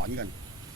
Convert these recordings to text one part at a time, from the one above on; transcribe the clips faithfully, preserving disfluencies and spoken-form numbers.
อนก่อน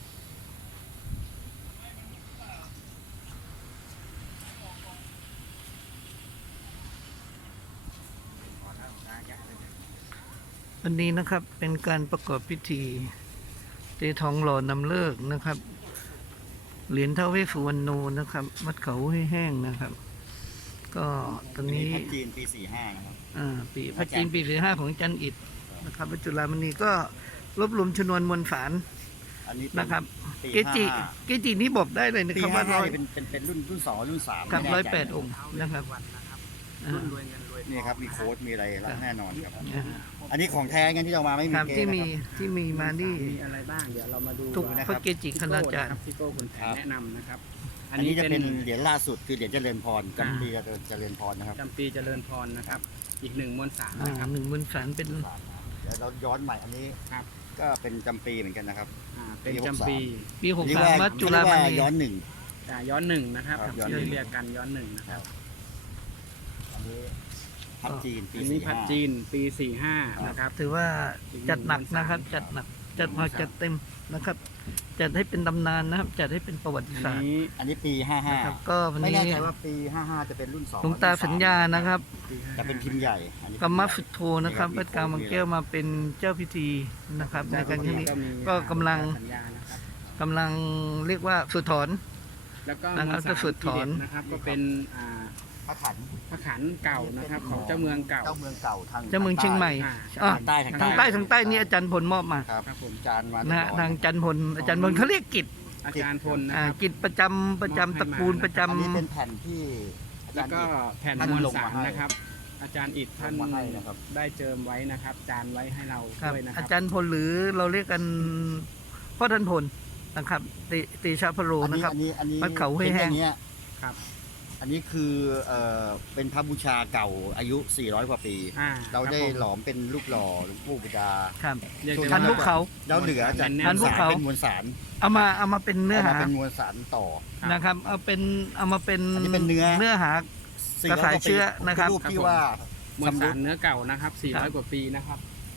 วันนี้นะครับเป็นการประกอบพิธีเททองหล่อนำเลิกนะครับเหรียญท้าวเวสสุวรรณโนนะครับวัดเขาให้แห้งนะครับ ก็ตอนนี้พระจีนปีสี่ห้านะครับอ่าปีพระจีนปีสี่ห้าของจันอิฐนะครับวัดจุฬามณีก็รวบรวมชนวนมวลสารอันนี้นะครับปีเกจิห้าเกจินี้บอกได้เลยนะปีครับห้าว่าห้าร้อยเป็นเป็นเป็นรุ่นรุ่นสองรุ่นสามครับไม่ร้อยแน่แปใจดองค์นะครับอ่านี่ครับมีโค้ดมีอะไรแน่นอนครับอ่าอันนี้ของแท้งั้นที่เรามาไม่มีครับเกที่นะมีครับที่มีมานี่มีอะไรบ้างเดี๋ยวเรามาดูทุกนะพระเกจิคณาจารย์ที่โก้คุณแผนแนะนำนะครับอันนี้จะเป็นเหรียญล่าสุดคือเหรียญเจริญพรจำปีเจริญพรนะครับจำปีเจริญพรนะครับ อีกหนึ่งมวลสารอ่านะครับหนึ่งมวลสารเป็นเดี๋ยวเราย้อนใหม่อันนี้ครับก็เป็นจำปีเหมือนกันนะครับอ่าเป็นจำปีปีหกเรียสามว่วัดจุฬามณีเรียกว่าย้อนหนึ่งอ่าย้อนหนึ่งนะครับครับย้อนหนึ่ที่งเรียกกันย้อนหนึ่งนะครับอันนี้พัดจีนปีอันนี้สี่พัดห้าจีนปีสี่ห้านะครับถือว่าจัดหนักนะครับ จัดหนักจัดหนักจัดเต็มนะครับ จัดให้เป็นตำนานนะครับ จัดให้เป็นประวัติอันศาสตร์นี้อันนี้ปีห้าห้านะครับก็วันไม่นี้แน่ใจว่าปีห้าห้าจะเป็นรุ่นสองหลวงตาสัญญานะครับจะเป็นพิมพ์ใหญ่อันนี้กรรมสุทโธนะครับวัดกลางบางแก้วมาเป็นเจ้าพิธีนะครับในการครั้งนี้มีก็กำลังสัญญานะครับกำลังเรียกว่าสุดถอนแล้วก็นะครับมวลสารจะสุดถอนที่เด็ดนะครับก็เป็นอ่าพระขันพระขันเก่านะครับของเจ้าเมืองเก่าเจ้าเมืองเก่าทางเจ้าเมืองเชียงใหม่อ่าอ่ะทางใต้ทางใต้ทางใต้นี่อาจารย์พลมอบมาครับครับผมจานมานะฮะทางอาจารย์พลอาจารย์พลเขาเรียกกิจอาจารย์พลนะอ่าครับกิจประจำประจำตระกูลประจำอันนี้เป็นแผ่นที่อาแล้จาว รย์ก็อิฐแผ่นท่านมวลลงสารมาให้นะครับ อาจารย์อิฐท่านลงมาให้นะครับได้เจิมไว้นะครับ จานไว้ให้เราครับด้วยนะคอารับจารย์พลหรือเราเรียกกันพ่อท่านพลนะครับติติชาพโรอันนะนี้ครับอันนี้อันนี้วัดเขาห้วยแห้งเป็นอย่างเงี้ยครับอันนี้คือเอ่อเป็นพระบูชาเก่าอายุสี่ร้อยกว่าปีอ่าเราได้คบผมหลอมเป็นรูปหล่อหลวงปู่บุดาครับเรียกส่วนได้ทันว่าภูเขาแล้วเหลือจากทันภูสารเขาเป็นมวลสารเอามาเอามาเป็นเนื้อเอามาหาเป็นมวลสารต่อนะครับ เอาเป็นเอามาเป็นอันนี้เป็นเนื้อเนื้อหา กระสายเชื้อนะครับรูปที่ว่ามวลสารเนื้อเก่านะครับสี่ร้อยครับกว่าปีนะครับ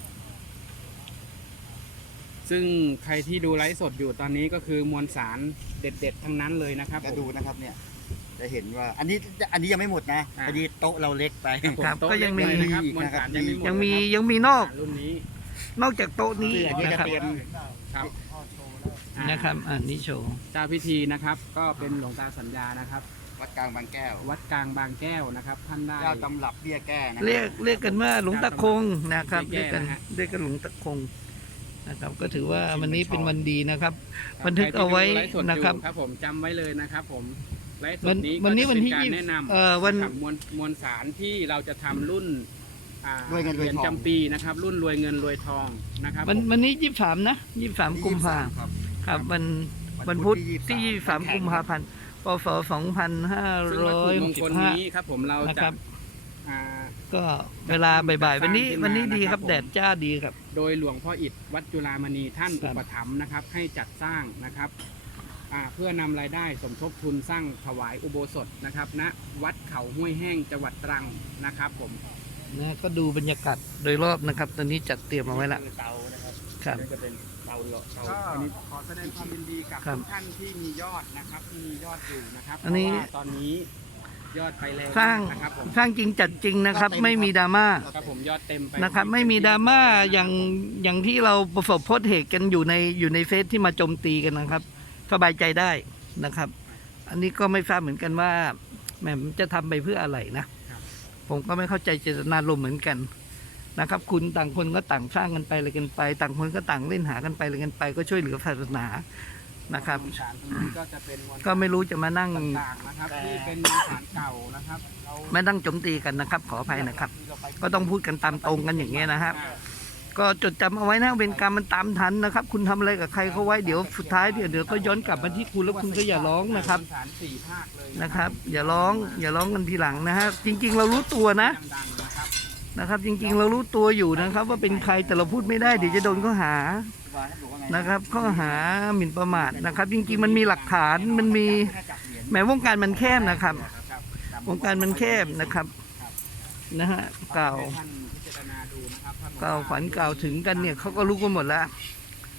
ซึ่งใครที่ดูไลฟ์สดอยู่ตอนนี้ก็คือมวลสารเด็ดๆทั้งนั้นเลยนะครับจะผมดูนะครับเนี่ยจะเห็นว่าอันนี้อันนี้ยังไม่หมดนะอ่าพอดีโต๊ะเราเล็กไปครับโต๊ะก็ยังมีเล็ๆนะครับมวลสารยังไม่หมดยังมีนะครับยังมีนอกรุ่นนี้นอกจากโต๊ะนี้เสื้อนี่นะจะครับเป็นครับอ่านะครับอ่านี่โชว์เจ้าพิธีนะครับ ก็เป็นหลวงตาสัญญานะครับวัดกลางบางแก้ววัดกลางบางแก้วนะครับ ท่านได้เจ้าตำรับเบี้ยแก้นะเรียกเรียกกันว่าหลวงตาคงนะครับเรีเรียยกกแก้กันนะฮะเรียกกันหลวงตาคงนะครับ ก็ถือว่าวันนี้เป็นวันดีนะครับ บันทึกเอาไว้ใครที่ดูไลฟ์สดอยู่นะครับครับผมจำไว้เลยนะครับผมไลฟ์สวัดนนี้วันนี้ก็วันจะที่เป็นการยี่แนะนำเอ่อวันกับมวลมวลสารที่เราจะทำรุ่นอ่าด้วยเงินเหด้วยรียญทองจำปีนะครับ รุ่นรวยเงินรวยทองนะครับวันผมวันนี้ยี่สามนะยี่สามกุมภาครับครับวันวันพุธที่ยี่สามกุมภาพันธ์พศสองพันห้าซึ่งวัตร้อถุยมหงกสิคบลห้านี้ครับผมเรานะคจะรับอ่าก็เวลาบ่ายๆวันนี้จัดสร้างวันนี้ดีครับขึ้นมานะครับแดดจ้าดีครับโดยหลวงพ่ออิฐวัดจุฬามณีท่านครัอุบปถัมภ์นะครับ ให้จัดสร้างนะครับอ่าเพื่อนำรายได้สมทบทุนสร้างถวายอุโบสถนะครับณวัดเขาห้วยแห้งจังหวัดตรังนะครับผมนะก็ดูบรรยากาศโดยรอบนะครับ ตอนนี้จัดเตรียมเอาไว้ละเตานะครับครับนี่จะเป็นเตาเหลาะเตาก็ขอแสดงความยินดีกับครับทุกท่านที่มียอดนะครับที่มียอดอยู่นะครับอันนี้เพราะว่าตอนนี้ยอดไปแล้วสร้างนะครับผมสร้างจริงจัดจริงนะครับ ไม่มีดราม่าครับผมยอดเต็มไปนะครับ ไม่มีดราม่าอย่างอย่างที่เราประสบพบเหตุกันอยู่ในอยู่ในเฟซที่มาโจมตีกันนะครับสบายใจได้นะครับ อันนี้ก็ไม่ทราบเหมือนกันว่าแหมมันจะทำไปเพื่ออะไรนะ ผมก็ไม่เข้าใจเจตนารมณ์เหมือนกันนะครับ คุณต่างคนก็ต่างสร้างกันไปอะไรกันไป ต่างคนก็ต่างเล่นหากันไปอะไรกันไป ก็ช่วยเหลือศาสนานะครับมวลสารตรงนี้ก็จะเป็นมวลก็ไม่รู้จะมานั่งต่างๆนะครับที่เป็นมวลสารเก่านะครับเราไม่ตั้งโจมตีกันนะครับ ขออภัยนะครับ ก็ต้องพูดกันตามตรงกันอย่างเงี้ยนะครับ ก็จดจำเอาไว้นะเวรกรรมมันตามทันนะครับ คุณทำอะไรกับใครเขาไว้เดี๋ยวสุดท้ายเดี๋ยวเดี๋ยวก็ย้อนกลับมาที่คุณแล้วคุณก็อย่าร้องนะครับมวลสารสี่ภาคเลยนะครับ อย่าร้องอย่าร้องกันทีหลังนะฮะจริง ๆ เรารู้ตัวนะดังๆนะครับนะครับ จริง ๆ เรารู้ตัวอยู่นะครับ ว่าเป็นใครแต่เราพูดไม่ได้เดี๋ยวจะโดนข้อหานะครับข้อหาหมิ่นประมาทนะครับ จริง ๆ มันมีหลักฐานมันมีแหมวงการมันแคบนะครับ วงการมันแคบนะครับนะฮะกล่าวท่านพิจารณาดูนะครับท่านกล่าวขวัญกล่าวถึงกันเนี่ยเขาก็รู้กันหมดแล้ว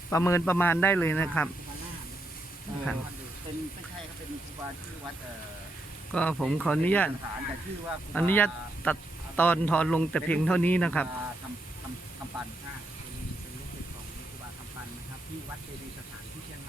ประเมินประมาณได้เลยนะครับเอ่อครับเป็นไม่ใช่ครับเป็นครูบาที่วัดเอ่อก็ผมขออนุญาตสถานแต่ชื่อว่าครูบอนุญาตตัดตอนทอนลงแต่เพียงเท่านี้นะครับครูบาทำทำทำปันอ่าเป็นเป็นลูกศิษย์ของครูบาคำปันนะครับที่วัดเจดีย์สถานที่เชียงใหม่